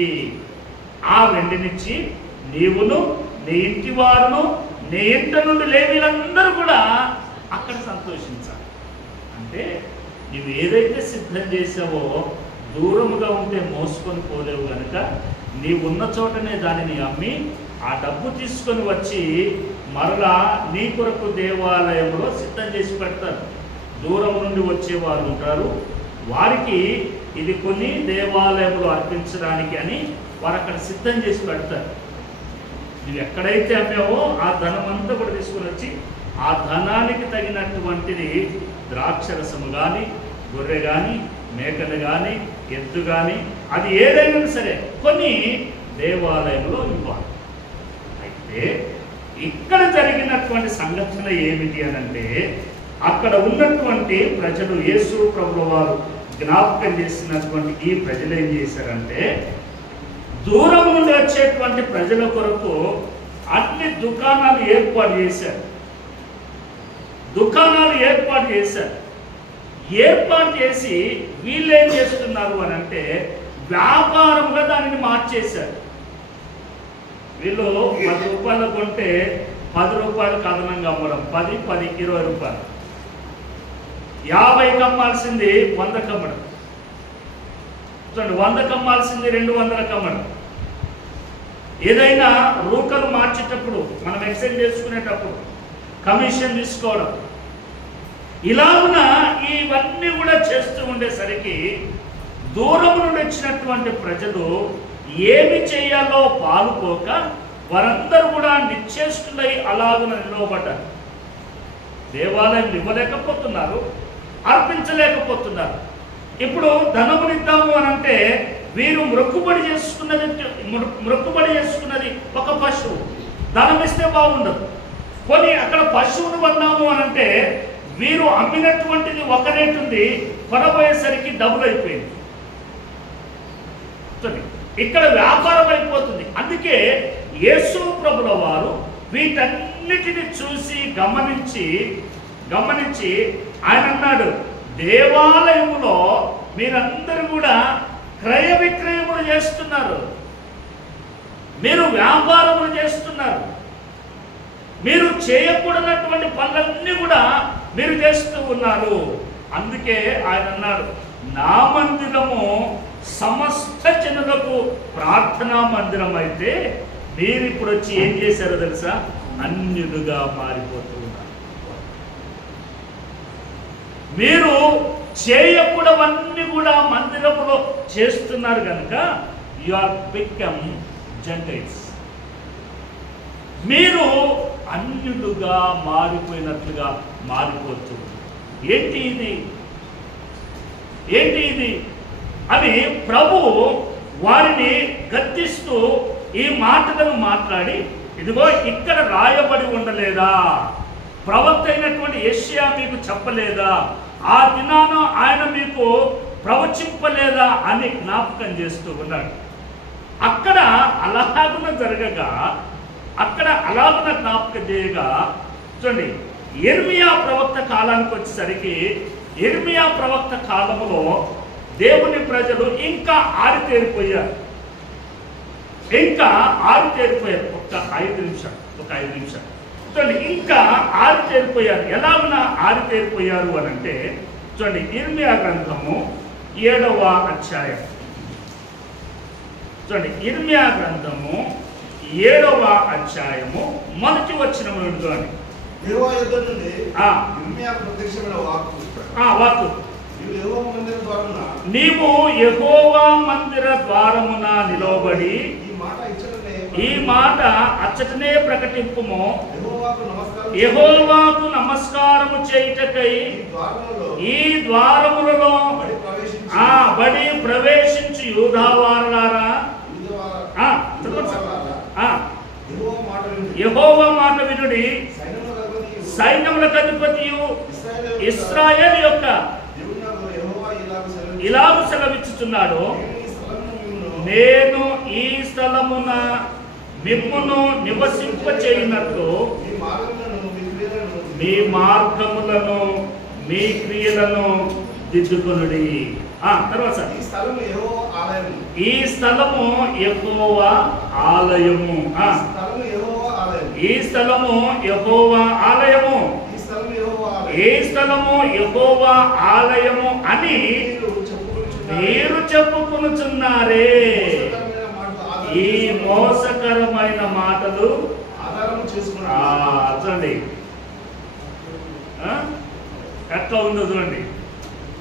నీవును నీ ఇంటి వారును నీ ఇంట నుండి లేవీలందరూ కూడా అక్కడ సంతోషించాలి. అంటే నువ్వు ఏదైతే సిద్ధం చేసావో దూరముగా ఉంటే మోసుకొని పోలేవు కనుక నీవున్న చోటనే దానిని అమ్మి ఆ డబ్బు తీసుకొని వచ్చి మరలా నీ కొరకు దేవాలయంలో సిద్ధం చేసి పెడతారు. దూరం నుండి వచ్చేవారు ఉంటారు, వారికి ఇది కొన్ని దేవాలయంలో అర్పించడానికి అని వారు అక్కడ సిద్ధం చేసి పెడతారు. నువ్వు ఎక్కడైతే అమ్మావో ఆ ధనం అంతా కూడా తీసుకుని వచ్చి ఆ ధనానికి తగినటువంటిది ద్రాక్షరసము కానీ, గొర్రె కానీ, మేకలు కానీ, ఎద్దు కానీ, అది ఏదైనా సరే కొన్ని దేవాలయంలో ఇవ్వాలి. అయితే ఇక్కడ జరిగినటువంటి సంఘటన ఏమిటి అనంటే, అక్కడ ఉన్నటువంటి ప్రజలు యేసు ప్రభుల వారు జ్ఞాపకం చేసినటువంటి ఈ ప్రజలు ఏం చేశారంటే, దూరం నుండి వచ్చేటువంటి ప్రజల కొరకు అన్ని దుకాణాలు ఏర్పాటు చేశారు. ఏర్పాటు చేసి వీళ్ళు ఏం చేస్తున్నారు అని అంటే వ్యాపారంగా దానిని మార్చేశారు. వీళ్ళు 10 రూపాయలు కొంటే 10 రూపాయలకు అదనంగా అమ్మడం, 10, 20 రూపాయలు, 50 అమ్మాల్సింది 100 అమ్మడం, 100 అమ్మాల్సింది 200 అమ్మడం. ఏదైనా రూకలు మార్చేటప్పుడు మనం ఎక్స్చేంజ్ చేసుకునేటప్పుడు కమిషన్ తీసుకోవడం, ఇలాగున ఇవన్నీ కూడా చేస్తూ ఉండేసరికి దూరం నుండి వచ్చినటువంటి ప్రజలు ఏమి చేయాలో పాలుపోక వారందరూ కూడా నిశ్చేష్టులై అలాగున నిలవబడ్డారు. దేవాలయం ఇవ్వలేకపోతున్నారు, అర్పించలేకపోతున్నారు. ఇప్పుడు ధనమునిద్దాము అని అంటే వీరు మొక్కుబడి చేసుకున్నది ఒక పశువు, ధనం ఇస్తే బాగుండదు. కొని అక్కడ పశువును కొన్నాము అని అంటే వీరు అమ్మినటువంటిది ఒక రేటు ఉంది, కొనబోయేసరికి డబుల్ అయిపోయింది. ఇక్కడ వ్యాపారం అయిపోతుంది. అందుకే యేసు ప్రభుల వారు వీటన్నిటిని చూసి గమనించి ఆయన అన్నాడు, దేవాలయములో మీరందరూ కూడా క్రయ విక్రయములు చేస్తున్నారు, మీరు వ్యాపారములు చేస్తున్నారు, మీరు చేయకూడనటువంటి పనులన్నీ కూడా మీరు చేస్తూ ఉన్నారు. అందుకే ఆయన అన్నాడు, నా మందిరము సమస్త జనులకు ప్రార్థనా మందిరం అయితే మీరు ఇప్పుడు వచ్చి ఏం చేశారో తెలుసా? అన్యులుగా మారిపోతూ ఉన్నారు. మీరు చేయకూడవన్నీ కూడా మందిరములో చేస్తున్నారు కనుక యు ఆర్ బికమ్ జెంటైల్స్. మీరు అన్యులుగా మారిపోయినట్లుగా మారిపోతుంది. ఏంటి ఇది అని ప్రభు వారిని గద్దిస్తూ ఈ మాటలను మాట్లాడి, ఇదిగో ఇక్కడ రాయబడి ఉండలేదా, ప్రవక్త అయినటువంటి యెషయా మీకు చెప్పలేదా, ఆ దినాన ఆయన మీకు ప్రవచింపలేదా అని జ్ఞాపకం చేస్తూ ఉన్నాడు. అక్కడ అలాగున జరగగా, అక్కడ అలాగున జ్ఞాపకం చేయగా చూడండి, యిర్మీయా ప్రవక్త కాలానికి వచ్చేసరికి యిర్మీయా ప్రవక్త కాలంలో దేవుని ప్రజలు ఇంకా ఆరితేరిపోయారు. ఒక 5 నిమిషాలు చూడండి, ఇంకా ఆరితేరిపోయారు. ఎలాగున ఆరితేరిపోయారు అని అంటే చూడండి, యిర్మీయా గ్రంథము 7వ అధ్యాయం చూడండి, యిర్మీయా గ్రంథము 7వ అధ్యాయము మొదటి వచనం చూడండి. యెహోవా యొద్ద నుండి ఇర్మీయాకు ప్రత్యక్షమైన వాక్కు నీవు యెహోవా మందిర ద్వారమున నిలవబడి ఈ మాట అచ్చటనే ప్రకటింపుము, యెహోవాకు నమస్కారము చేయుటకై ఈ ద్వారములలో బడి ప్రవేశించి యూదావారులారా, యెహోవా మాట వినుడి, సైన్యములకు అధిపతియు ఇశ్రాయేలు యొక్క ఇలాగు సెలవిచ్చుచున్నాడు, నేను ఈ స్థలమున మిమ్మును నివసింపచేయునట్లు మీ మార్గములను మీ క్రియలను దిద్దుకొనుడి. తర్వాత ఈ స్థలము యెహోవా ఆలయము, ఈ స్థలము యెహోవా ఆలయము, ఈ స్థలము యెహోవా ఆలయము అని మీరు చెప్పుకొనుచున్నారే. ఈ మోసకరమైన మాటలు చూడండి ఎట్లా ఉందో చూడండి.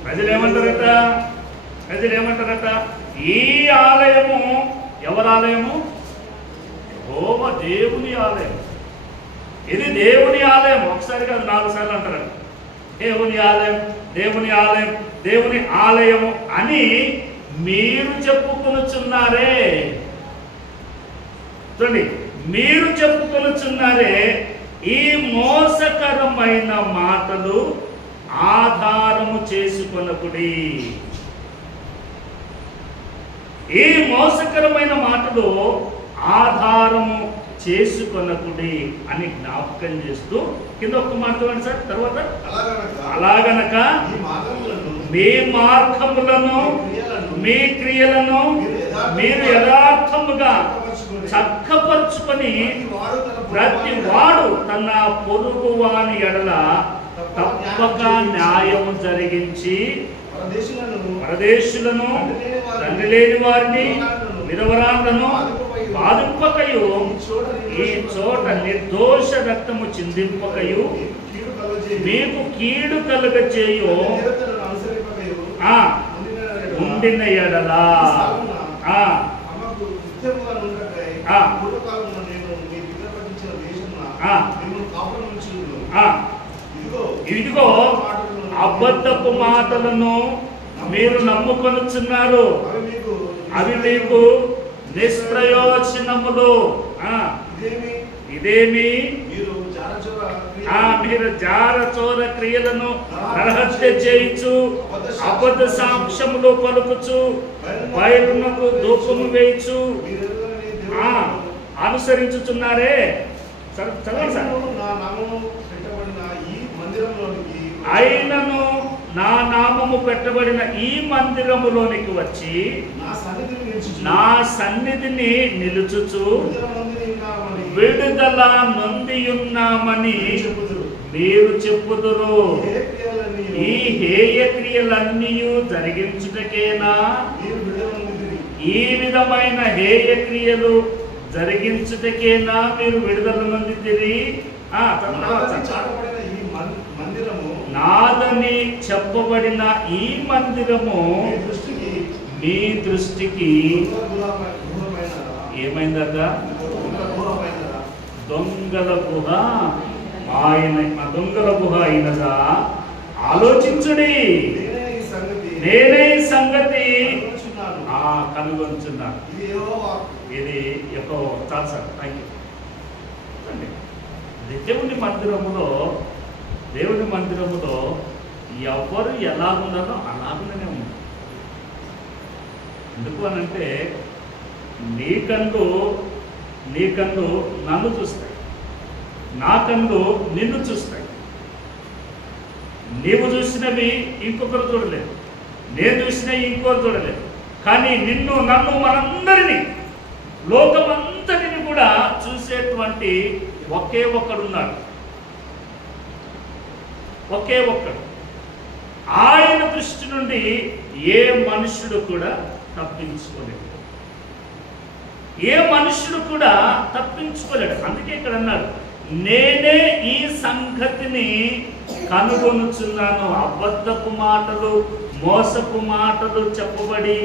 ప్రజలు ఏమంటారట, ఈ ఆలయము ఎవరి ఆలయము? యెహోవా దేవుని ఆలయం. ఇది దేవుని ఆలయం. ఒకసారి కాదు 4 సార్లు అంటారు దేవుని ఆలయం, దేవుని ఆలయం, దేవుని ఆలయము అని మీరు చెప్పుకొనుచున్నారే. చూడండి, మీరు చెప్పుకొనుచున్నారే. ఈ మోసకరమైన మాటలు ఆధారము చేసుకొనకుడి. ఈ మోసకరమైన మాటలు ఆధారము చేసుకొనకుడి అని జ్ఞాపకం చేస్తూ కింద ఒక్క మాట చూడండి సార్. తర్వాత అలాగనక మీ మార్గములను మీ క్రియలను మీరు యథార్థముగా చక్కపరుచుకొని ప్రతి వాడు తన పొరుగు వాని ఎడల తప్పక న్యాయము జరిగించి పరదేశులను తండ్రి లేని వారిని విధవరాలను బాధింపకయు ఈ చోట నిర్దోష రక్తము చిందింపకయు మీకు కీడు కలుగచేయు ఉండిన ఎడలా ఇదిగో అబద్ధపు మాటలను మీరు నమ్ముకొనుచున్నారు, అవి మీకు నిష్ప్రయోజనములు. ఇదేమి మీరు జారచోర క్రియలను నరహత్య చేయించు, అబద్ధ సాక్ష్యములు పలుకుచు, బయలునకు ధూపము వేయించు అనుసరించుచున్నారే. చదవండి సార్. అయినను నా నామము పెట్టబడిన ఈ మందిరములోనికి వచ్చి నా సన్నిధిని నిలుచుచు విడుదల నొందియున్నామని మీరు చెప్పుదురు. ఈ హేయ క్రియలన్నీ జరిగించుటకేనా? ఈ విధమైన హేయ క్రియలు జరిగించుటకేనా మీరు విడుదల నొందితిరి? నాదని చెప్పబడిన ఈ మందిరము మీ దృష్టికి ఏమైందట? దొంగల గుహ అయినదా? ఆలోచించుడి. నేనే ఈ సంగతి కనుగొంచున్నాను. ఇది చాలు సార్. Thank you. దేవుని మందిరములో ఎవరు ఎలా ఉన్నారో అలాగనే ఉన్నారు. ఎందుకు అనంటే నీ కళ్ళు నన్ను చూస్తాయి, నా కళ్ళు నిన్ను చూస్తాయి. నీవు చూసినవి ఇంకొకరు చూడలేదు, నేను చూసినవి ఇంకొకరు చూడలేదు. కానీ నిన్ను, నన్ను, మనందరినీ, లోకమంతటిని కూడా చూసేటువంటి ఒకే ఒక్కడున్నాడు. ఒకే ఒక్కడు. ఆయన దృష్టి నుండి ఏ మనుష్యుడు కూడా తప్పించుకోలేడు. ఏ మనుష్యుడు కూడా తప్పించుకోలేడు. అందుకే ఇక్కడ అన్నాడు, నేనే ఈ సంగతిని కనుగొనుచున్నాను. అబద్ధపు మాటలు, మోసపు మాటలు చెప్పబడి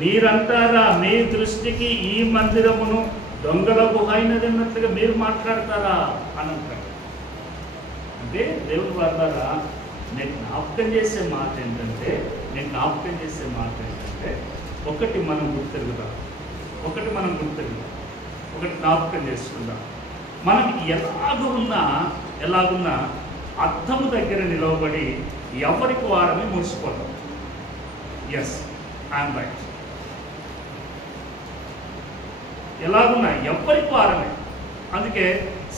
మీరంటారా మీ దృష్టికి ఈ మందిరమును దొంగల గుహ అయినదన్నట్లుగా మీరు మాట్లాడతారా అని అంటారు. అంటే దేవుని వార్తారా నేను జ్ఞాపకం చేసే మాట ఏంటంటే ఒకటి మనం గుర్తెరుగుదాం, ఒకటి జ్ఞాపకం చేసుకుందాం. మనకి ఎలాగున్నా అర్థము దగ్గర నిలవబడి ఎవరికి వారని మురిసిపోతాం. Yes, I'm right. ఎలాగున్నా ఎవరికి వారమే. అందుకే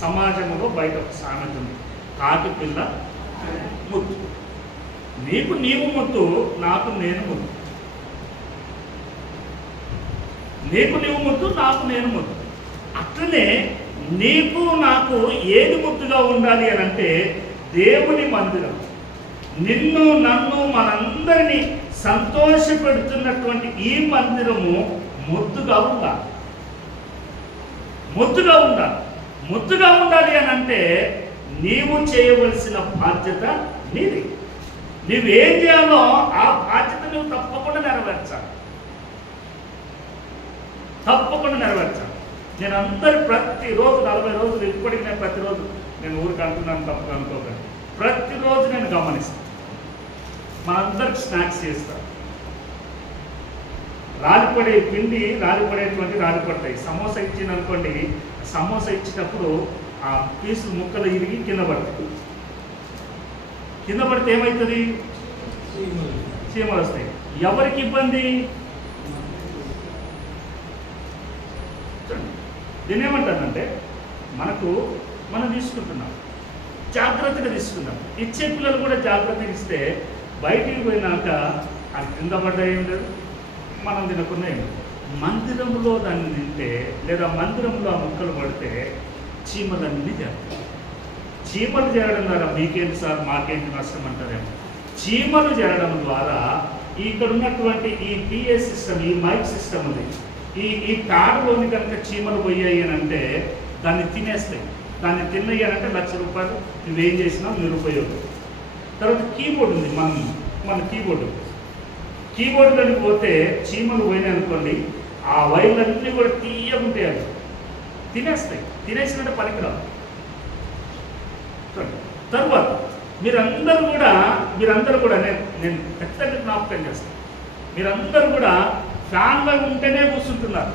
సమాజంలో బయట ఒక సామెత ఉంది, కాకి పిల్ల ముద్దు. నీవు ముద్దు, నాకు నేను ముద్దు. నీవు ముద్దు, నాకు నేను ముద్దు. అట్లనే నీకు నాకు ఏది ముద్దుగా ఉండాలి అని అంటే దేవుని మందిరం, నిన్ను నన్ను మనందరినీ సంతోషపెడుతున్నటువంటి ఈ మందిరము ముద్దుగా ఉండాలి. ముద్దుగా ఉండాలి అని అంటే నీవు చేయవలసిన బాధ్యత నీది. నువ్వేం చేయాలో ఆ బాధ్యత నువ్వు తప్పకుండా నెరవేర్చాలి. నేను అందరు ప్రతిరోజు 40 రోజులు ఇప్పటికి నేను ప్రతిరోజు నేను ఊరికి అంటున్నాను, తప్పగా అనుకోకండి. ప్రతిరోజు నేను గమనిస్తాను. మనందరికి స్నాక్స్ చేస్తాను. రాలిపడతాయి. సమోసా ఇచ్చిందనుకోండి, సమోసా ఇచ్చినప్పుడు ఆ పీసులు ముక్కలు ఇరిగి కింద పడితే ఏమవుతుంది? చీమలు వస్తాయి. ఎవరికి ఇబ్బంది? దీన్ని ఏమంటానంటే మనం తీసుకుంటున్నాం, జాగ్రత్తగా తీసుకున్నాం. ఇచ్చే పిల్లలు కూడా జాగ్రత్తగా ఇస్తే బయటికి పోయినాక అది కింద పడ్డా ఏం లేదు, మనం తినకుండా ఏం లేదు. మందిరంలో దాన్ని తింటే లేదా మందిరంలో ఆ ముక్కలు పడితే చీమలన్నీ చేస్తాయి. చీమలు చేరడం ద్వారా మీకేంటి సార్ మాకేంటి నష్టం అంటారేమో. చీమలు చేరడం ద్వారా ఇక్కడ ఉన్నటువంటి ఈ పిఏ సిస్టమ్, ఈ మైక్ సిస్టమ్ ఉంది, ఈ కార్డులోని కనుక చీమలు పోయాయి అని అంటే దాన్ని తినేస్తాయి. దాన్ని తిన్నాయి అని అంటే ₹1,00,000 నువ్వేం చేసినా నిరుపయోగం. తర్వాత కీబోర్డ్ ఉంది, మన కీబోర్డ్లోకి పోతే చీమలు పోయినాయి అనుకోండి, ఆ వైర్లన్నీ కూడా తీయకుంటాయి, అవి తినేసినట్టు పనికిరావు. తర్వాత మీరందరూ కూడా నేను ఖచ్చితంగా జ్ఞాపకం చేస్తాను, మీరందరూ కూడా ఫ్యాన్లో ఉంటేనే కూర్చుంటున్నారు.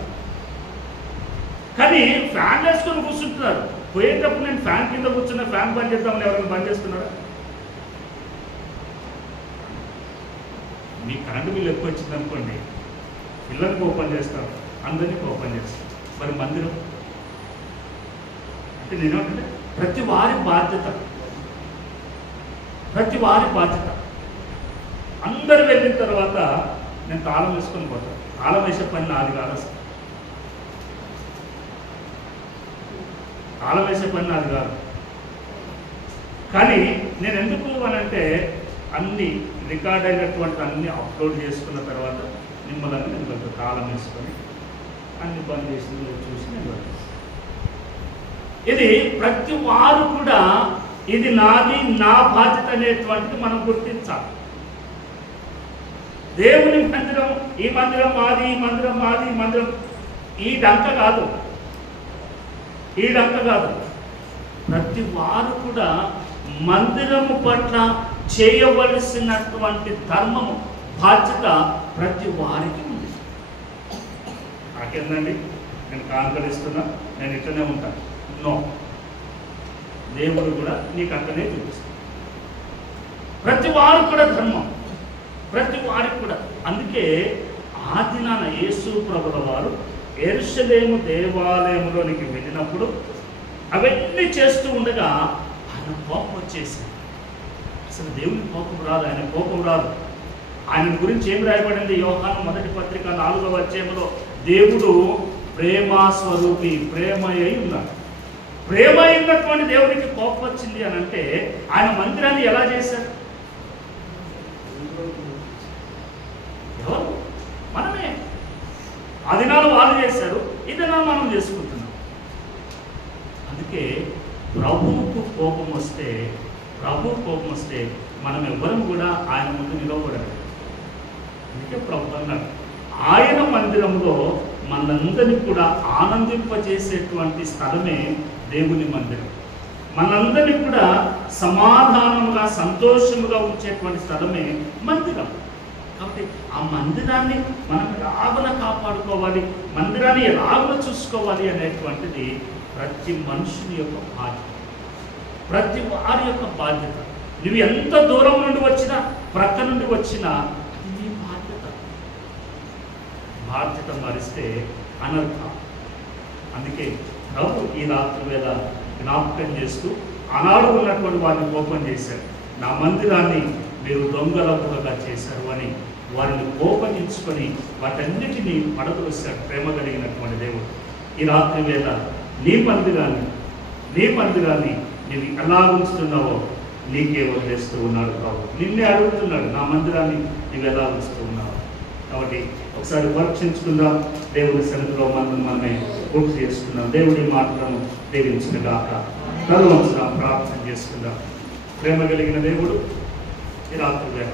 కానీ ఫ్యాన్ వేసుకొని కూర్చుంటున్నారు. పోయేటప్పుడు నేను ఫ్యాన్ కింద కూర్చున్న ఫ్యాన్ బంద్ చేద్దామని ఎవరైనా బంద్ చేస్తున్నారా? మీ కరెంటు బిల్లు ఎక్కువ వచ్చింది అనుకోండి, పిల్లలకు ఓపెన్ చేస్తారు, అందరినీ ఓపెన్ చేస్తారు. మరి మందిరం అంటే నేనేమంటే ప్రతి వారి బాధ్యత. అందరు వెళ్ళిన తర్వాత నేను తాళం వేసుకొని పోతాను. తాళం వేసే పని నాది కాదు అసలు. కానీ నేను ఎందుకు అనంటే అన్ని రికార్డ్ అయినటువంటి అన్ని అప్లోడ్ చేసుకున్న తర్వాత నిమ్మలంగా నేను వెళ్తాను. తాళం వేసుకొని అన్ని బంద్ చేసి చూసి నేను వెళ్తాను. ఇది ప్రతి వారు కూడా ఇది నాది, నా బాధ్యత అనేటువంటిది మనం గుర్తించాలి. దేవుని మందిరం, ఈ మందిరం మాది, ఈ మందిరం మాది, ఈ మందిరం ఈ డంక కాదు. ప్రతి వారు కూడా మందిరము పట్ల చేయవలసినటువంటి ధర్మము, బాధ్యత ప్రతి వారికి ఉంది. నాకేందండి, నేను కాంకరిస్తున్నా, నేను ఇట్లనే ఉంటాను. నో, దేవుడు కూడా నీకు అట్లనే చూపిస్తాడు. ప్రతి వారు కూడా ధర్మం, ప్రతి వారికి కూడా. అందుకే ఆ దినాన యేసు ప్రభుల వారు యెరూషలేము దేవాలయంలోనికి వెళ్ళినప్పుడు అవన్నీ చేస్తూ ఉండగా ఆయన కోపం వచ్చేసింది. అసలు దేవుని కోపం రాదు, ఆయన కోపం రాదు. ఆయన గురించి ఏం రాయబడింది? యోహాను 1వ పత్రిక 4వ అధ్యాయంలో దేవుడు ప్రేమా స్వరూపి, ప్రేమ అయి ఉన్నాడు. ప్రేమ అయినటువంటి దేవునికి కోపం వచ్చింది అని అంటే ఆయన మందిరాన్ని ఎలా చేశారు? ఎవరు? మనమే. ఆ దినాలు వాళ్ళు చేశారు, ఈ దినాలు మనం చేసుకుంటున్నాం. అందుకే ప్రభువుకు కోపం వస్తే మనం ఎవ్వరం కూడా ఆయన ముందు నిలవకూడదు. అందుకే ప్రభు అన్నాడు, ఆయన మందిరంలో మనందరినీ కూడా ఆనందింపజేసేటువంటి స్థలమే దేవుని మందిరం. మనందరినీ కూడా సమాధానంగా సంతోషముగా ఉంచేటువంటి స్థలమే మందిరం. కాబట్టి ఆ మందిరాన్ని మనం ఎలాగ కాపాడుకోవాలి, మందిరాన్ని ఎలాగ చూసుకోవాలి అనేటువంటిది ప్రతి మనుషుని యొక్క బాధ్యత, ప్రతి వారి యొక్క బాధ్యత. నువ్వు ఎంత దూరం నుండి వచ్చినా, ప్రక్క నుండి వచ్చినా, నీ బాధ్యత మరిస్తే అనర్థం. అందుకే ప్రభు ఈ రాత్రి వేళ జ్ఞాపకం చేస్తూ ఆనాడు ఉన్నటువంటి వారిని కోపం చేశారు. నా మందిరాన్ని మీరు దొంగల గుహగా చేశారు అని వారిని కోపగించుకొని వాటన్నిటినీ పడదొస్తాడు ప్రేమ కలిగినటువంటి దేవుడు. ఈ రాత్రి వేళ నీ మందిరాన్ని నీవు ఎలా ఉంచుతున్నావో నీకే వదిలేస్తూ ఉన్నాడు ప్రభు. నిన్నే అడుగుతున్నాడు, నా మందిరాన్ని నీవు ఎలా ఉంచుతూ ఉన్నావు. కాబట్టి ఒకసారి పరీక్షించుకుందాం. దేవుడి సన్నిధిలో మనమే పూర్తి చేసుకుందాం. దేవుడి మాటలను దీవించుగాక. తల వంచుదాం, ప్రార్థన చేసుకుందాం. ప్రేమ కలిగిన దేవుడు ఈ రాత్రి వేళ